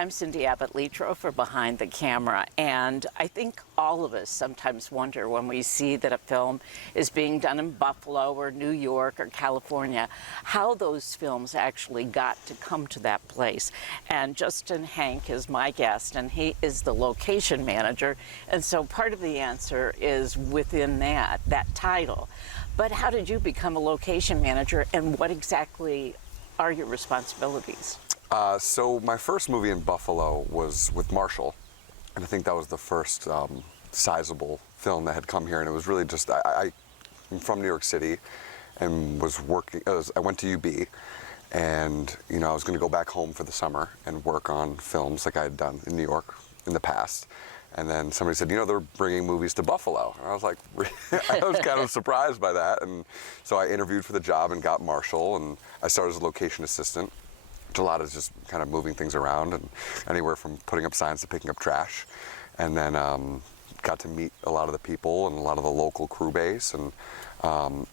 I'm Cindy Abbott Letro for Behind the Camera, and I think all of us sometimes wonder when we see that a film is being done in Buffalo or New York or California, how those films actually got to come to that place. And Justin Hank is my guest, and he is the location manager, and so part of the answer is within that title. But how did you become a location manager, and what exactly are your responsibilities? So my first movie in Buffalo was with Marshall, and I think that was the first sizable film that had come here, and it was really just, I'm from New York City and was working, I went to UB, and I was going to go back home for the summer and work on films like I had done in New York in the past. And then somebody said, they're bringing movies to Buffalo. And I was like, I was kind of surprised by that. And so I interviewed for the job and got Marshall, and I started as a location assistant. A lot of just kind of moving things around, and anywhere from putting up signs to picking up trash. And then got to meet a lot of the people and a lot of the local crew base. And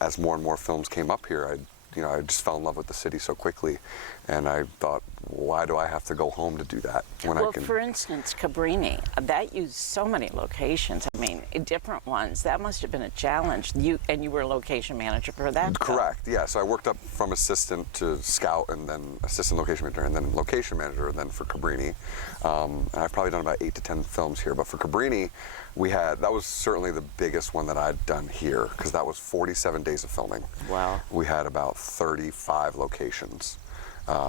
as more and more films came up here, I just fell in love with the city so quickly. And I thought, why do I have to go home to do that when I can? For instance, Cabrini, that used so many locations. I mean, different ones. That must have been a challenge. You were a location manager for that? Correct, yeah. So I worked up from assistant to scout, and then assistant location manager, and then location manager, and then for Cabrini. And I've probably done about 8 to 10 films here. But for Cabrini, that was certainly the biggest one that I'd done here, because that was 47 days of filming. Wow. We had about 35 locations.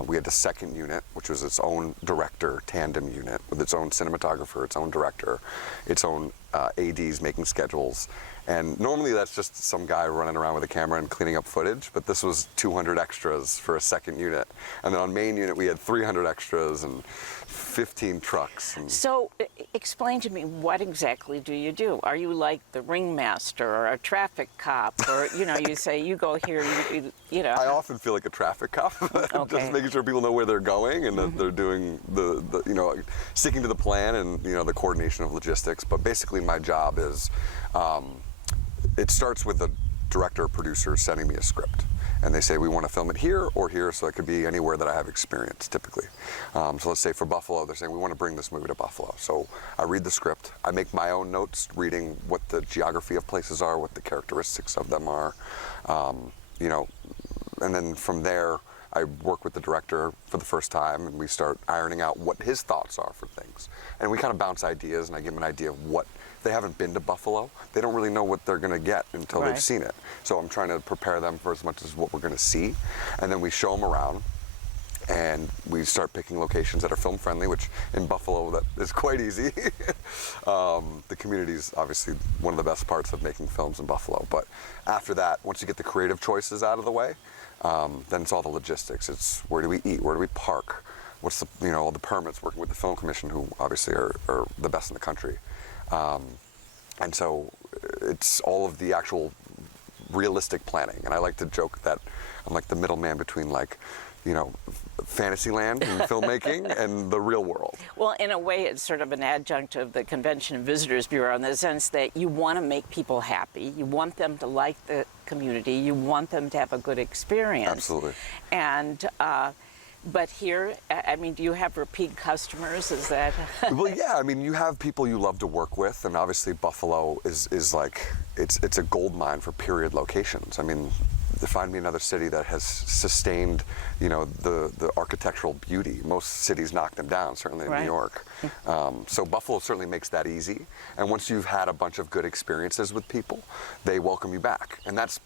We had the second unit, which was its own director tandem unit with its own cinematographer, its own director, its own ADs making schedules. And normally that's just some guy running around with a camera and cleaning up footage, but this was 200 extras for a second unit. And then on main unit we had 300 extras and 15 trucks. So explain to me, what exactly do you do? Are you like the ringmaster or a traffic cop? Or, you say you go here, I often feel like a traffic cop, okay. Just making sure people know where they're going and that they're doing the sticking to the plan and, the coordination of logistics. But basically my job is, it starts with the director or producer sending me a script. And they say, we want to film it here or here, so it could be anywhere that I have experience, typically. So let's say for Buffalo, they're saying, we want to bring this movie to Buffalo. So I read the script, I make my own notes, reading what the geography of places are, what the characteristics of them are, and then from there, I work with the director for the first time, and we start ironing out what his thoughts are for things. And we kind of bounce ideas, and I give them an idea of what, they haven't been to Buffalo. They don't really know what they're going to get until they've seen it. So I'm trying to prepare them for as much as what we're going to see. And then we show them around, and we start picking locations that are film friendly, which in Buffalo, that is quite easy. The community is obviously one of the best parts of making films in Buffalo. But after that, once you get the creative choices out of the way, then it's all the logistics. It's where do we eat? Where do we park? What's the, all the permits, working with the film commission, who obviously are the best in the country. And so it's all of the actual realistic planning. And I like to joke that I'm like the middleman between Fantasyland and filmmaking and the real world. Well, in a way, it's sort of an adjunct of the Convention and Visitors Bureau in the sense that you want to make people happy. You want them to like the community. You want them to have a good experience. Absolutely. And, but here, I mean, do you have repeat customers? Is that? Well, yeah. I mean, you have people you love to work with, and obviously Buffalo is like, it's a gold mine for period locations. I mean, find me another city that has sustained, the architectural beauty. Most cities knock them down, certainly in New York. So Buffalo certainly makes that easy. And once you've had a bunch of good experiences with people, they welcome you back. And that's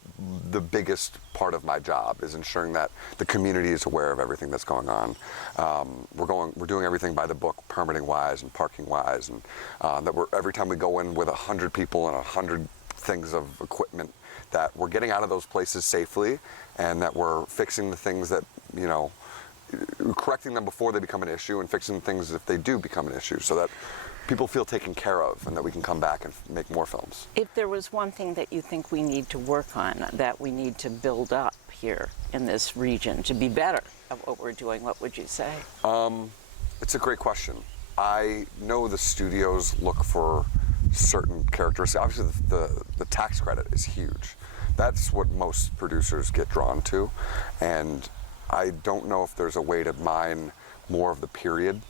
the biggest part of my job, is ensuring that the community is aware of everything that's going on. We're doing everything by the book, permitting wise and parking wise, and that every time we go in with 100 people and 100 things of equipment, that we're getting out of those places safely, and that we're fixing the things that, correcting them before they become an issue, and fixing things if they do become an issue, so that people feel taken care of and that we can come back and make more films. If there was one thing that you think we need to work on, that we need to build up here in this region to be better at what we're doing, what would you say? It's a great question. I know the studios look for certain characteristics. Obviously, the tax credit is huge. That's what most producers get drawn to, and I don't know if there's a way to mine more of the period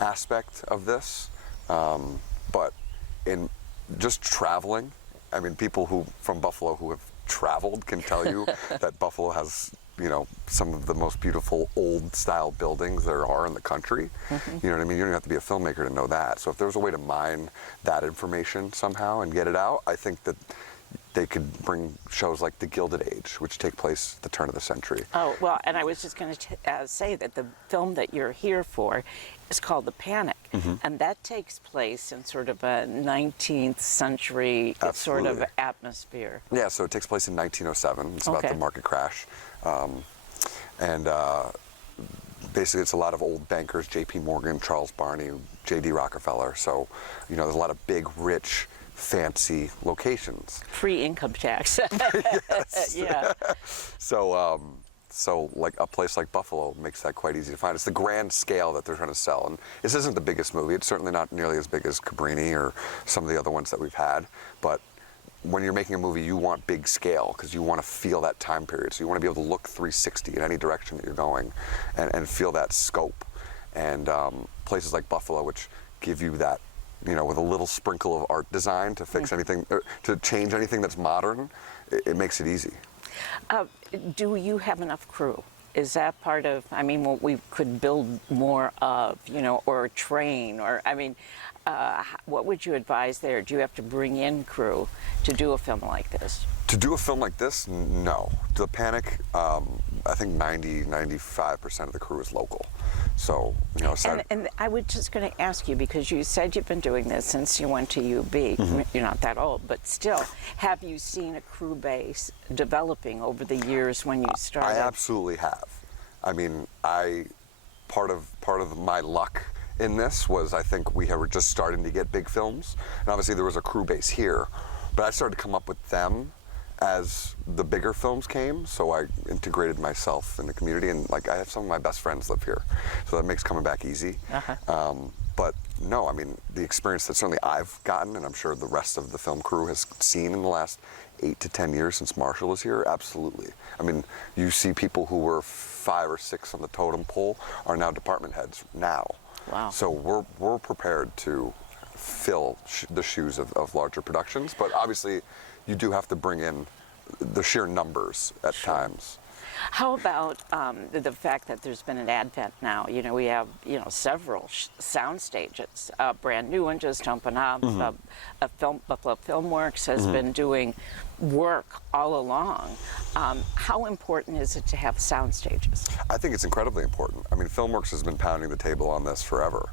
aspect of this, but in just traveling, I mean, people who from Buffalo who have traveled can tell you that Buffalo has, you know, some of the most beautiful old style buildings there are in the country. You know what I mean? You don't have to be a filmmaker to know that. So if there's a way to mine that information somehow and get it out, I think that they could bring shows like The Gilded Age, which take place at the turn of the century. Oh, well, and I was just going to say that the film that you're here for is called The Panic, and that takes place in sort of a 19th century sort of atmosphere. Yeah, so it takes place in 1907. It's about the market crash. And basically it's a lot of old bankers, J.P. Morgan, Charles Barney, J.D. Rockefeller. So, you know, there's a lot of big, rich, fancy locations. Free income tax. Yeah. So like a place like Buffalo makes that quite easy to find. It's the grand scale that they're trying to sell. And this isn't the biggest movie. It's certainly not nearly as big as Cabrini or some of the other ones that we've had. But when you're making a movie, you want big scale because you want to feel that time period. So you want to be able to look 360 in any direction that you're going and feel that scope. And places like Buffalo, which give you that, you know, with a little sprinkle of art design to fix anything, to change anything that's modern, it makes it easy. Do you have enough crew? Is that part of, I mean, what we could build more of, you know, or train, or, I mean, what would you advise there? Do you have to bring in crew to do a film like this? To do a film like this, no. The Panic, I think 95% of the crew is local. So, you know, and I was just going to ask you, because you said you've been doing this since you went to UB. You're not that old, but still, have you seen a crew base developing over the years when you started? I absolutely have. I mean, part of my luck in this was I think we were just starting to get big films, and obviously there was a crew base here, but I started to come up with them as the bigger films came, so I integrated myself in the community, and like I have some of my best friends live here, so that makes coming back easy. But no, I mean, the experience that certainly I've gotten, and I'm sure the rest of the film crew has seen in the last 8 to 10 years since Marshall was here, absolutely. I mean, you see people who were 5 or 6 on the totem pole are now department heads now. Wow. So we're prepared to fill the shoes of larger productions, but obviously you do have to bring in the sheer numbers at times. How about the fact that there's been an advent now? You know, we have, you know, several sound stages. A brand new one just opened up. Buffalo Filmworks has been doing work all along. How important is it to have sound stages? I think it's incredibly important. I mean, Filmworks has been pounding the table on this forever.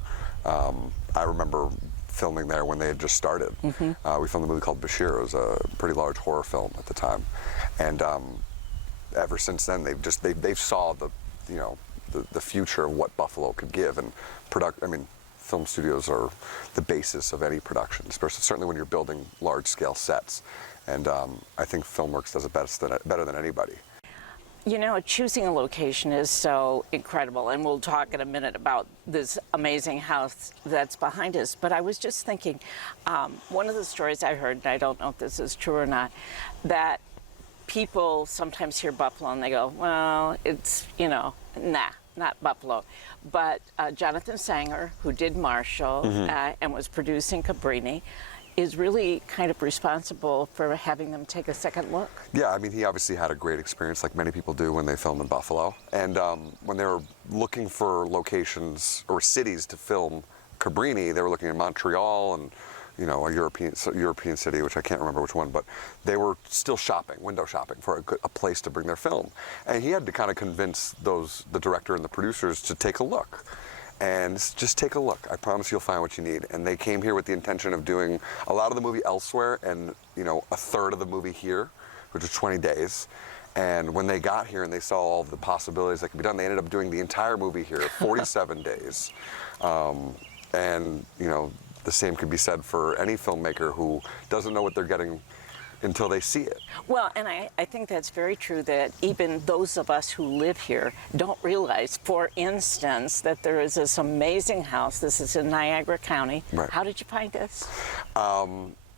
I remember filming there when they had just started. We filmed a movie called Bashir. It was a pretty large horror film at the time, and ever since then they've saw the future of what Buffalo could give, and I mean, film studios are the basis of any production, especially certainly when you're building large scale sets, and I think Filmworks does it better than anybody. You know, choosing a location is so incredible, and we'll talk in a minute about this amazing house that's behind us. But I was just thinking, one of the stories I heard, and I don't know if this is true or not, that people sometimes hear Buffalo and they go, well, it's, you know, nah, not Buffalo. But Jonathan Sanger, who did Marshall and was producing Cabrini, is really kind of responsible for having them take a second look. Yeah, I mean, he obviously had a great experience, like many people do when they film in Buffalo. And when they were looking for locations or cities to film Cabrini, they were looking at Montreal and, you know, a European city, which I can't remember which one, but they were still window shopping for a place to bring their film. And he had to kind of convince the director and the producers to take a look. And just take a look. I promise you'll find what you need. And they came here with the intention of doing a lot of the movie elsewhere and, you know, a third of the movie here, which was 20 days. And when they got here and they saw all the possibilities that could be done, they ended up doing the entire movie here, 47 days. And, you know, the same could be said for any filmmaker who doesn't know what they're getting until they see it. Well, and I think that's very true, that even those of us who live here don't realize, for instance, that there is this amazing house. This is in Niagara County. Right. How did you find this?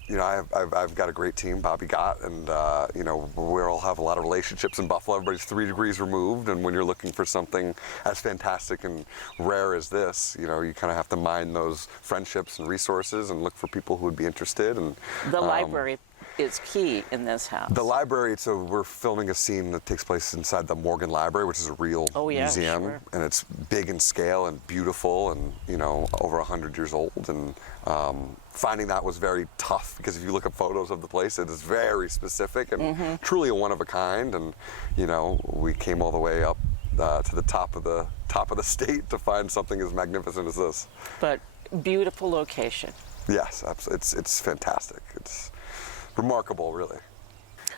you know, I've got a great team, Bobby Gott, and you know, we all have a lot of relationships in Buffalo. Everybody's 3 degrees removed, and when you're looking for something as fantastic and rare as this, you know, you kind of have to mine those friendships and resources and look for people who would be interested. And The library is key in this house. the library, so we're filming a scene that takes place inside the Morgan Library, which is a real museum, sure. and it's big in scale and beautiful, and you know, over 100 years old. And finding that was very tough, because if you look at photos of the place, it is very specific and truly a one of a kind. And you know, we came all the way up to the top of the state to find something as magnificent as this. But beautiful location. Yes, it's fantastic. It's remarkable, really.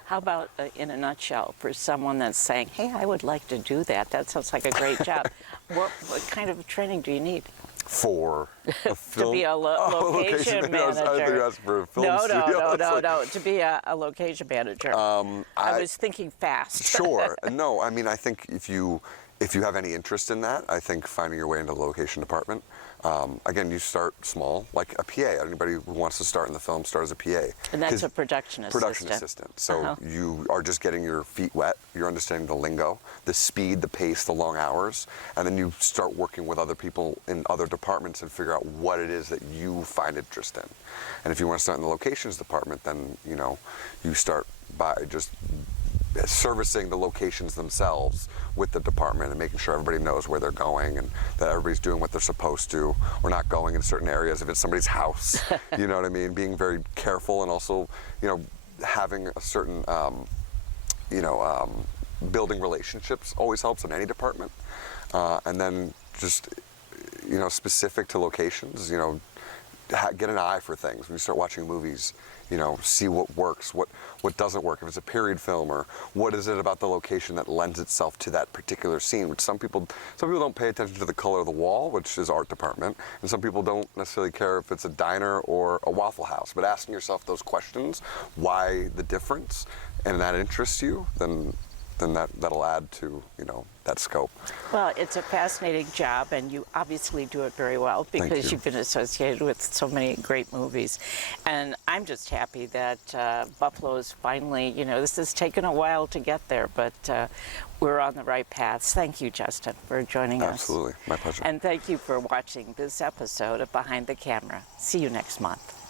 How about, in a nutshell, for someone that's saying, hey, I would like to do that. That sounds like a great job. What kind of training do you need? For a film? To be a location manager. I think that's for a film studio. No. To be a location manager. I was thinking fast. Sure. No, I mean, I think if you have any interest in that, I think finding your way into the location department. Again, you start small, like a PA. Anybody who wants to start in the film, start as a PA. And that's a production assistant. Production assistant. So you are just getting your feet wet. You're understanding the lingo, the speed, the pace, the long hours, and then you start working with other people in other departments and figure out what it is that you find interest in. And if you want to start in the locations department, then you know, you start by just servicing the locations themselves with the department and making sure everybody knows where they're going and that everybody's doing what they're supposed to, or not going in certain areas if it's somebody's house. You know what I mean? Being very careful, and also, you know, having a certain, building relationships always helps in any department. And then just, you know, specific to locations, you know, get an eye for things. When you start watching movies, you know, see what works, what doesn't work. If it's a period film, or what is it about the location that lends itself to that particular scene, which some people don't pay attention to the color of the wall, which is art department, and some people don't necessarily care if it's a diner or a Waffle House. But asking yourself those questions, why the difference, and that interests you, then that'll add to, you know, that scope. Well, it's a fascinating job, and you obviously do it very well because you've been associated with so many great movies. And I'm just happy that Buffalo is finally, you know, this has taken a while to get there, but we're on the right path. Thank you, Justin, for joining us. Absolutely. My pleasure. And thank you for watching this episode of Behind the Camera. See you next month.